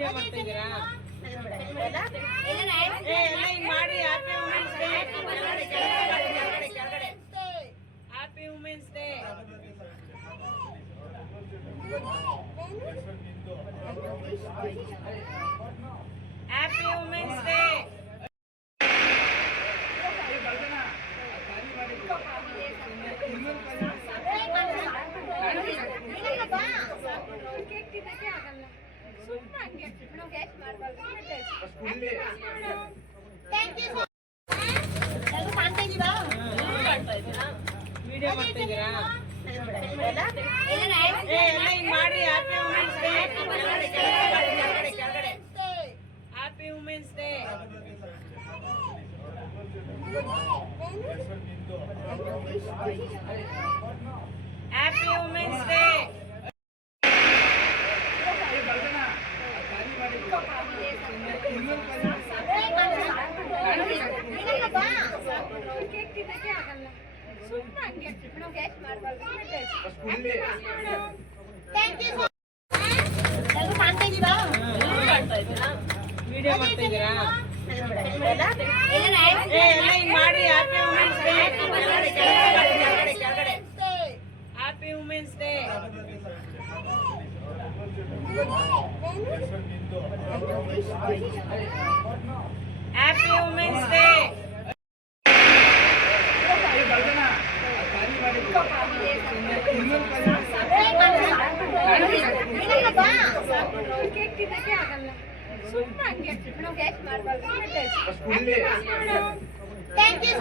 Video ಮಾಡ್ತಾ ಇದ್ದೀರಾ? ಎಲ್ಲ ಹಿಂಗ್ ಮಾಡಿ. Happy women's day. Happy women's day. Happy women's day. Video ಮಾಡ್ತಾ ಇದ್ದೀರಾ? ಎಲ್ಲ ಹಿಂಗ್ ಮಾಡಿ. Happy women's day. Happy women's day. Happy women's day. Video ಮಾಡ್ತಾ ಇದ್ದೀರಾ? ಎಲ್ಲ ಹಿಂಗ್ ಮಾಡಿ. Happy women's day. Happy women's day. Happy women's day. Thank you.